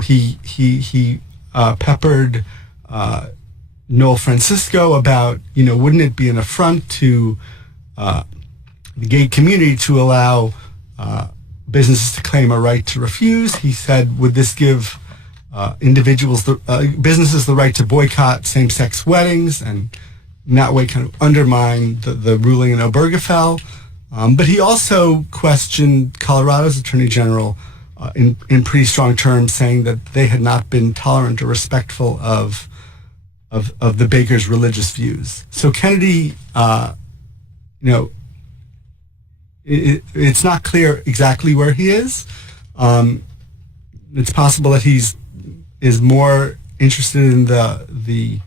he peppered Noel Francisco about, wouldn't it be an affront to the gay community to allow businesses to claim a right to refuse? He said, would this give businesses the right to boycott same-sex weddings and in that way kind of undermine the ruling in Obergefell? But he also questioned Colorado's Attorney General in pretty strong terms, saying that they had not been tolerant or respectful of the bakers' religious views. So Kennedy, it's not clear exactly where he is. It's possible that is more interested in the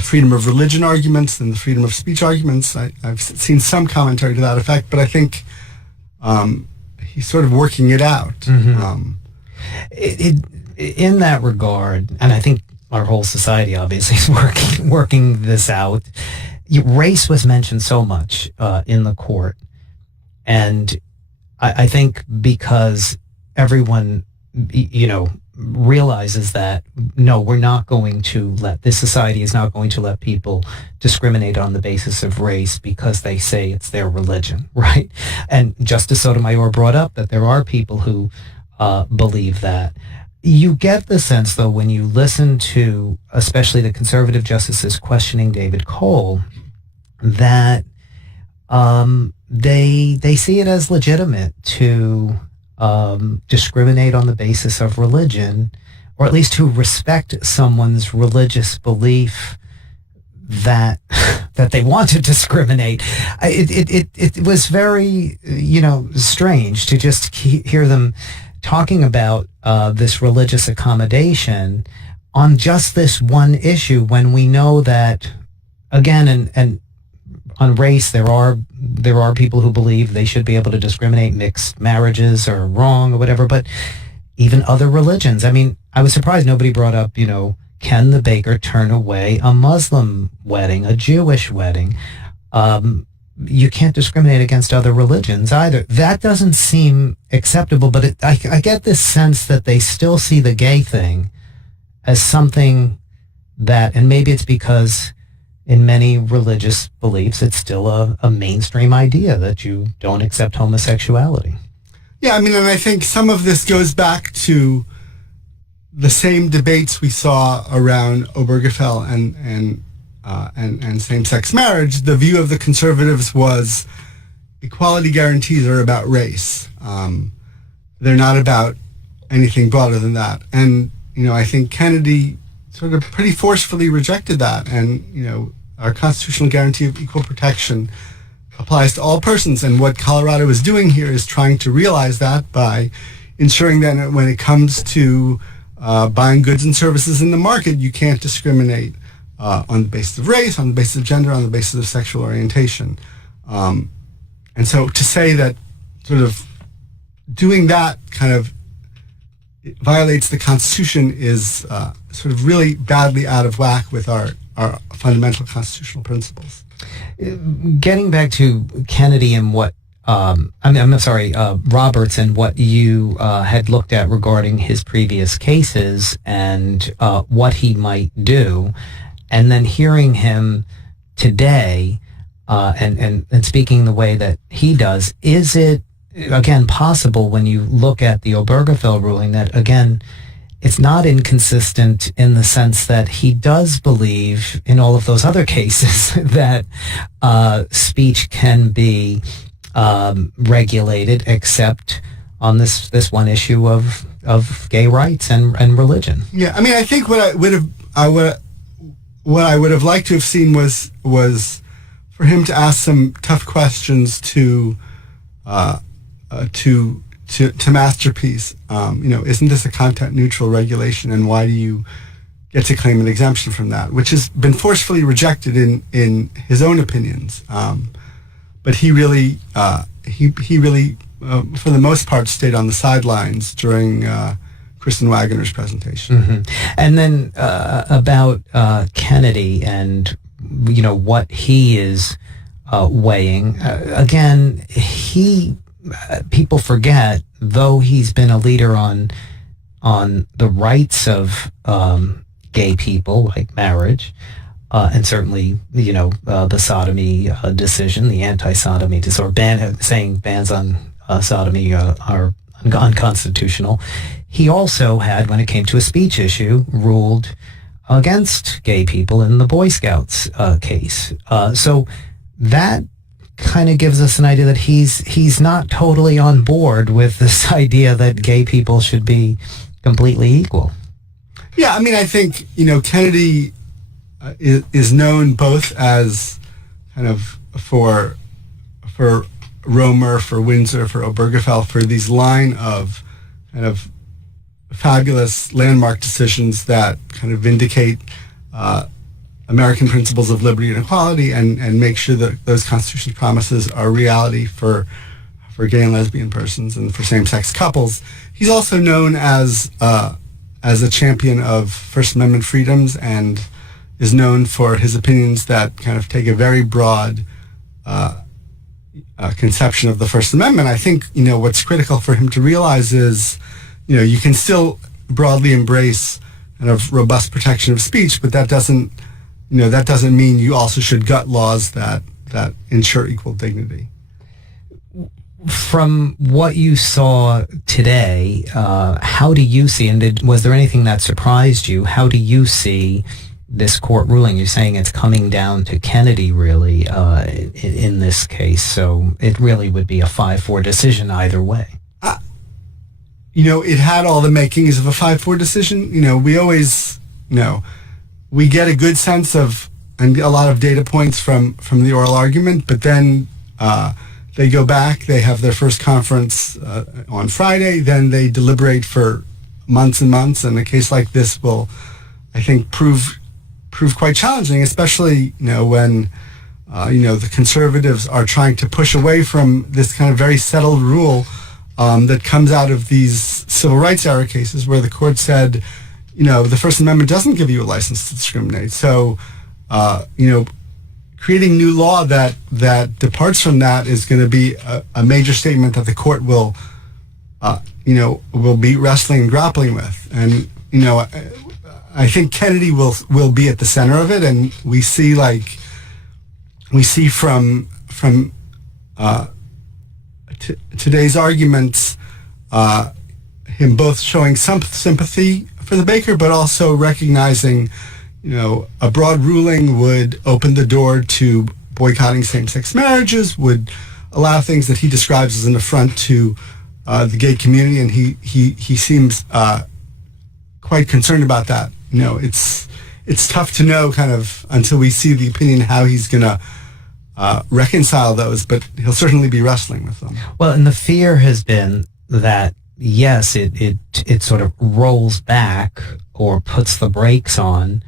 freedom of religion arguments than the freedom of speech arguments. I've seen some commentary to that effect, but I think he's sort of working it out. Mm-hmm. In that regard, and I think our whole society obviously is working this out. Race was mentioned so much in the court, and I think because everyone, realizes that no, we're not going to this society is not going to let people discriminate on the basis of race because they say it's their religion, right? And Justice Sotomayor brought up that there are people who believe that. You get the sense, though, when you listen to especially the conservative justices questioning David Cole, that they see it as legitimate to discriminate on the basis of religion, or at least to respect someone's religious belief that they want to discriminate. It was very strange to just hear them talking about this religious accommodation on just this one issue, when we know that, again, and on race, there are people who believe they should be able to discriminate, mixed marriages are wrong or whatever, but even other religions. I mean, I was surprised nobody brought up, can the baker turn away a Muslim wedding, a Jewish wedding? You can't discriminate against other religions either. That doesn't seem acceptable, but I get this sense that they still see the gay thing as something that, and maybe it's because in many religious beliefs, it's still a mainstream idea that you don't accept homosexuality. Yeah, and I think some of this goes back to the same debates we saw around Obergefell and same-sex marriage. The view of the conservatives was equality guarantees are about race. They're not about anything broader than that. And, I think Kennedy sort of pretty forcefully rejected that. And, our constitutional guarantee of equal protection applies to all persons. And what Colorado is doing here is trying to realize that by ensuring that when it comes to buying goods and services in the market, you can't discriminate on the basis of race, on the basis of gender, on the basis of sexual orientation. And so to say that sort of doing that kind of violates the Constitution is sort of really badly out of whack with our fundamental constitutional principles. Getting back to Kennedy and what, Roberts and what you had looked at regarding his previous cases and what he might do, and then hearing him today and speaking the way that he does, is it, again, possible when you look at the Obergefell ruling that, again, it's not inconsistent in the sense that he does believe in all of those other cases that speech can be regulated, except on this one issue of gay rights and religion? Yeah, I think what I would have liked to have seen was for him to ask some tough questions to Masterpiece. Isn't this a content-neutral regulation, and why do you get to claim an exemption from that? Which has been forcefully rejected in his own opinions. But he really, for the most part, stayed on the sidelines during Kristen Wagner's presentation. Mm-hmm. And then about Kennedy and what he is weighing. Again, people forget, though he's been a leader on on the rights of gay people, like marriage, and certainly, the sodomy decision, the anti-sodomy saying bans on sodomy are unconstitutional. He also had, when it came to a speech issue, ruled against gay people in the Boy Scouts case. So that kind of gives us an idea that he's not totally on board with this idea that gay people should be completely equal. Yeah, I mean, I think, Kennedy is known both as kind of for Romer, for Windsor, for Obergefell, for these line of kind of fabulous landmark decisions that kind of vindicate American principles of liberty and equality and make sure that those Constitution promises are reality for gay and lesbian persons and for same-sex couples. He's also known as a champion of First Amendment freedoms and is known for his opinions that kind of take a very broad conception of the First Amendment. I think, what's critical for him to realize is, you can still broadly embrace kind of robust protection of speech, but that doesn't mean you also should gut laws that ensure equal dignity. From what you saw today, how do you see, and was there anything that surprised you? How do you see this court ruling? You're saying it's coming down to Kennedy, really, in this case, so it really would be a 5-4 decision either way. It had all the makings of a 5-4 decision. We always, we get a good sense of and a lot of data points from the oral argument, but then they go back, they have their first conference on Friday, then they deliberate for months and months, and a case like this will, I think, prove quite challenging, especially, when, the conservatives are trying to push away from this kind of very settled rule that comes out of these civil rights era cases where the court said, the First Amendment doesn't give you a license to discriminate. So, creating new law that departs from that is going to be a major statement that the court will be wrestling and grappling with. And, I think Kennedy will be at the center of it, and we see from today's arguments, him both showing some sympathy for the baker, but also recognizing, a broad ruling would open the door to boycotting same-sex marriages, would allow things that he describes as an affront to the gay community, and he seems quite concerned about that. It's tough to know kind of until we see the opinion how he's going to reconcile those, but he'll certainly be wrestling with them. Well, and the fear has been that, yes, it sort of rolls back or puts the brakes on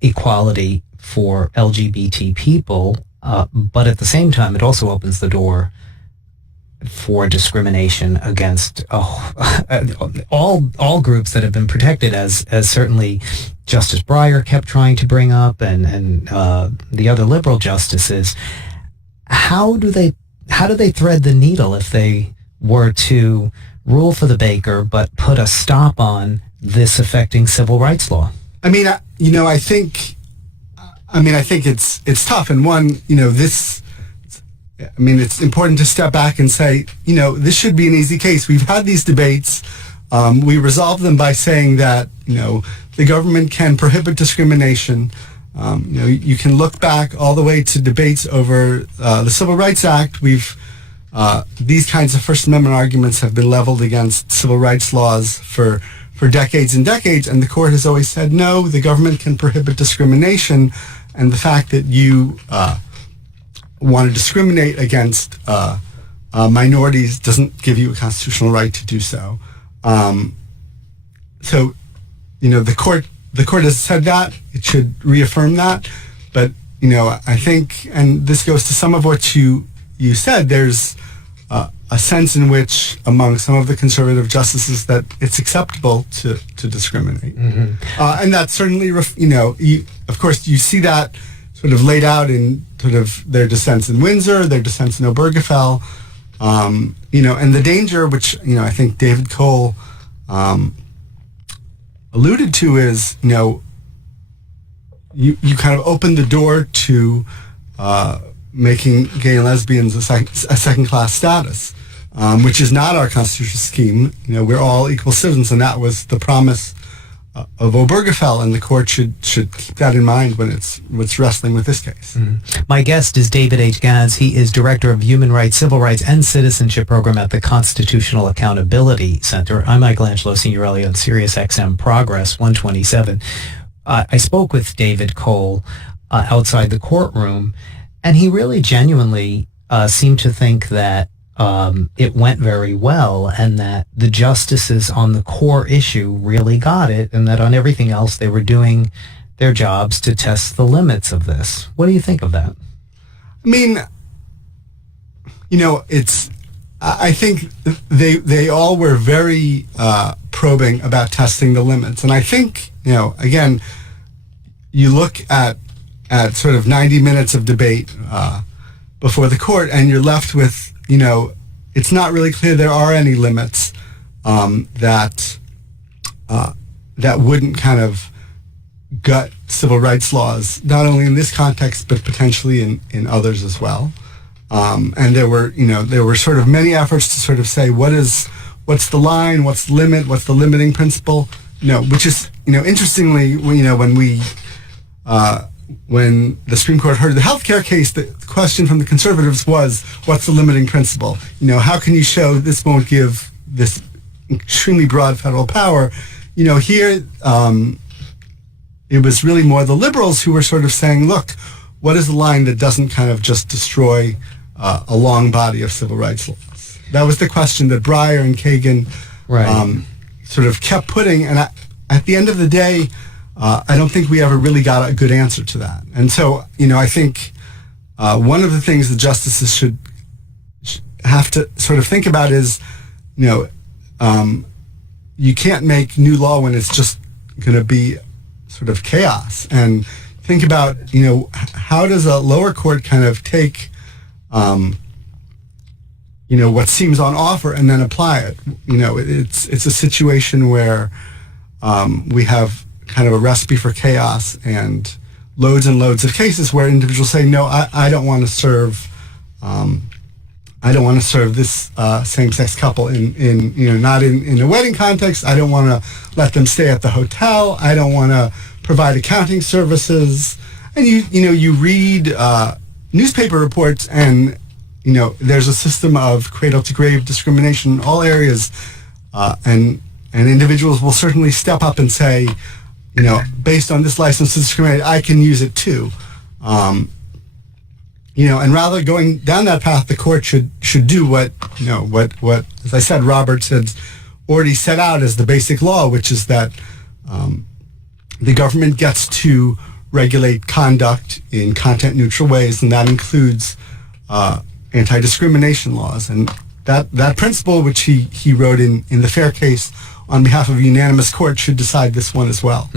equality for LGBT people, but at the same time, it also opens the door for discrimination against all groups that have been protected, as certainly Justice Breyer kept trying to bring up, and the other liberal justices. How do they thread the needle if they were to rule for the baker but put a stop on this affecting civil rights law? I mean, I think it's tough, and it's important to step back and say, this should be an easy case. We've had these debates. We resolve them by saying that, the government can prohibit discrimination. You can look back all the way to debates over the Civil Rights Act. These kinds of First Amendment arguments have been leveled against civil rights laws for decades and decades, and the court has always said, no, the government can prohibit discrimination, and the fact that you want to discriminate against minorities doesn't give you a constitutional right to do so. The court has said that. It should reaffirm that. But, I think, and this goes to some of what you said, there's a sense in which among some of the conservative justices that it's acceptable to discriminate. Mm-hmm. And that's certainly, of course, you see that sort of laid out in sort of their dissents in Windsor, their dissents in Obergefell, and the danger, which, I think David Cole alluded to is, you kind of open the door to making gay and lesbians a second-class status, which is not our constitutional scheme. We're all equal citizens, and that was the promise of Obergefell, and the court should keep that in mind when it's wrestling with this case. My guest is David H. Gans. He is Director of Human Rights, Civil Rights, and Citizenship Program at the Constitutional Accountability Center. I'm Michelangelo Signorile on Sirius XM Progress 127. I spoke with David Cole outside the courtroom, and he really genuinely seemed to think that it went very well, and that the justices on the core issue really got it, and that on everything else they were doing their jobs to test the limits of this. What do you think of that? I mean, I think they all were very probing about testing the limits, and I think, again, you look at sort of 90 minutes of debate before the court, and you're left with, it's not really clear there are any limits that wouldn't kind of gut civil rights laws, not only in this context, but potentially in others as well. And there were sort of many efforts to sort of say, what's the line, what's the limit, what's the limiting principle, which is, interestingly, when the Supreme Court heard the healthcare case, the question from the conservatives was, what's the limiting principle? How can you show this won't give this extremely broad federal power? Here, it was really more the liberals who were sort of saying, look, what is the line that doesn't kind of just destroy a long body of civil rights laws? That was the question that Breyer and Kagan sort of kept putting, and at the end of the day, I don't think we ever really got a good answer to that. And so, I think one of the things the justices should have to sort of think about is, you can't make new law when it's just going to be sort of chaos. And think about, how does a lower court kind of take, what seems on offer and then apply it? It's a situation where we have kind of a recipe for chaos and loads of cases where individuals say, no, I don't want to serve this same-sex couple not in a wedding context. I don't want to let them stay at the hotel. I don't want to provide accounting services. And you read newspaper reports, and there's a system of cradle-to-grave discrimination in all areas, and individuals will certainly step up and say, based on this license to discriminate, I can use it too. And rather going down that path, the court should do what, as I said, Roberts had already set out as the basic law, which is that the government gets to regulate conduct in content-neutral ways, and that includes anti-discrimination laws. And that principle, which he wrote in the Fair case on behalf of a unanimous court, should decide this one as well.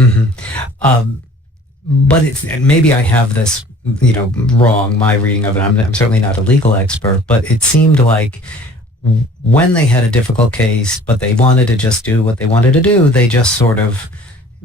But maybe I have this, wrong, my reading of it. I'm certainly not a legal expert, but it seemed like when they had a difficult case, but they wanted to just do what they wanted to do, they just sort of,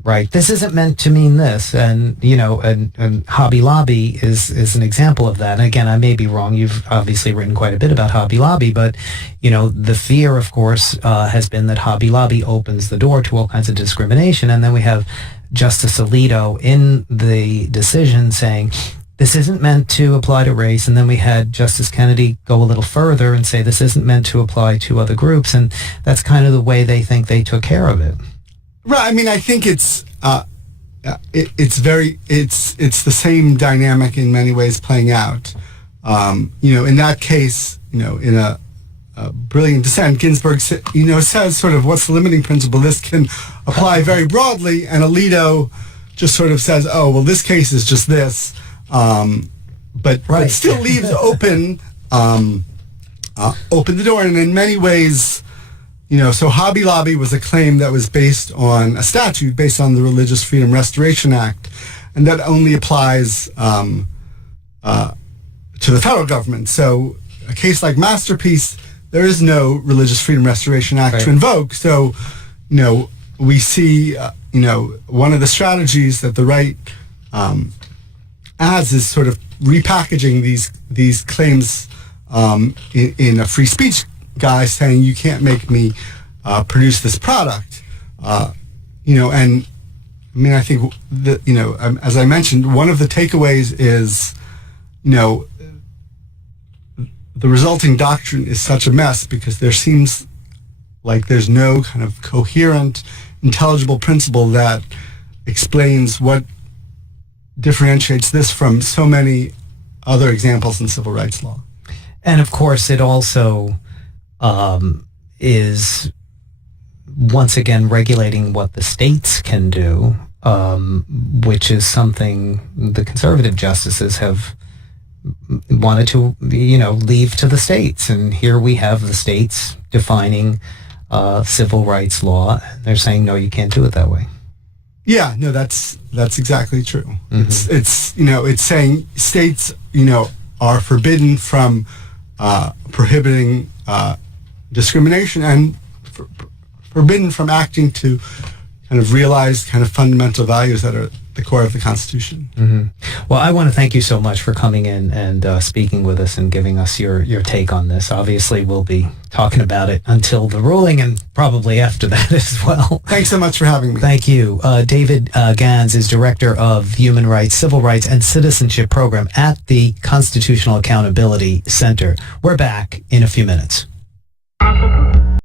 this isn't meant to mean this. And, and Hobby Lobby is an example of that. And again, I may be wrong. You've obviously written quite a bit about Hobby Lobby, but, the fear, of course, has been that Hobby Lobby opens the door to all kinds of discrimination. And then we have Justice Alito in the decision saying, this isn't meant to apply to race. And then we had Justice Kennedy go a little further and say, this isn't meant to apply to other groups. And that's kind of the way they think they took care of it. Right. I mean, I think it's the same dynamic in many ways playing out. In that case, in a brilliant dissent, Ginsburg says sort of, what's the limiting principle? This can apply very broadly, and Alito just sort of says, oh, well, this case is just this, but still leaves open the door. And in many ways, so Hobby Lobby was a claim that was based on a statute based on the Religious Freedom Restoration Act, and that only applies to the federal government. So a case like Masterpiece, there is no Religious Freedom Restoration Act to invoke. So, we see one of the strategies that the right adds is sort of repackaging these claims in a free speech guy, saying you can't make me produce this product, and I mean, I think that, as I mentioned, one of the takeaways is, the resulting doctrine is such a mess because there seems like there's no kind of coherent, intelligible principle that explains what differentiates this from so many other examples in civil rights law. And of course, it also is once again regulating what the states can do, which is something the conservative justices have wanted to, leave to the states. And here we have the states defining civil rights law. They're saying, no, you can't do it that way. Yeah, no, that's exactly true. Mm-hmm. It's saying states, are forbidden from prohibiting discrimination and forbidden from acting to kind of realize kind of fundamental values that are the core of the Constitution. Mm-hmm. Well, I want to thank you so much for coming in and speaking with us and giving us your take on this. Obviously, we'll be talking about it until the ruling and probably after that as well. Thanks so much for having me. Thank you. David Gans is Director of Human Rights, Civil Rights, and Citizenship Program at the Constitutional Accountability Center. We're back in a few minutes.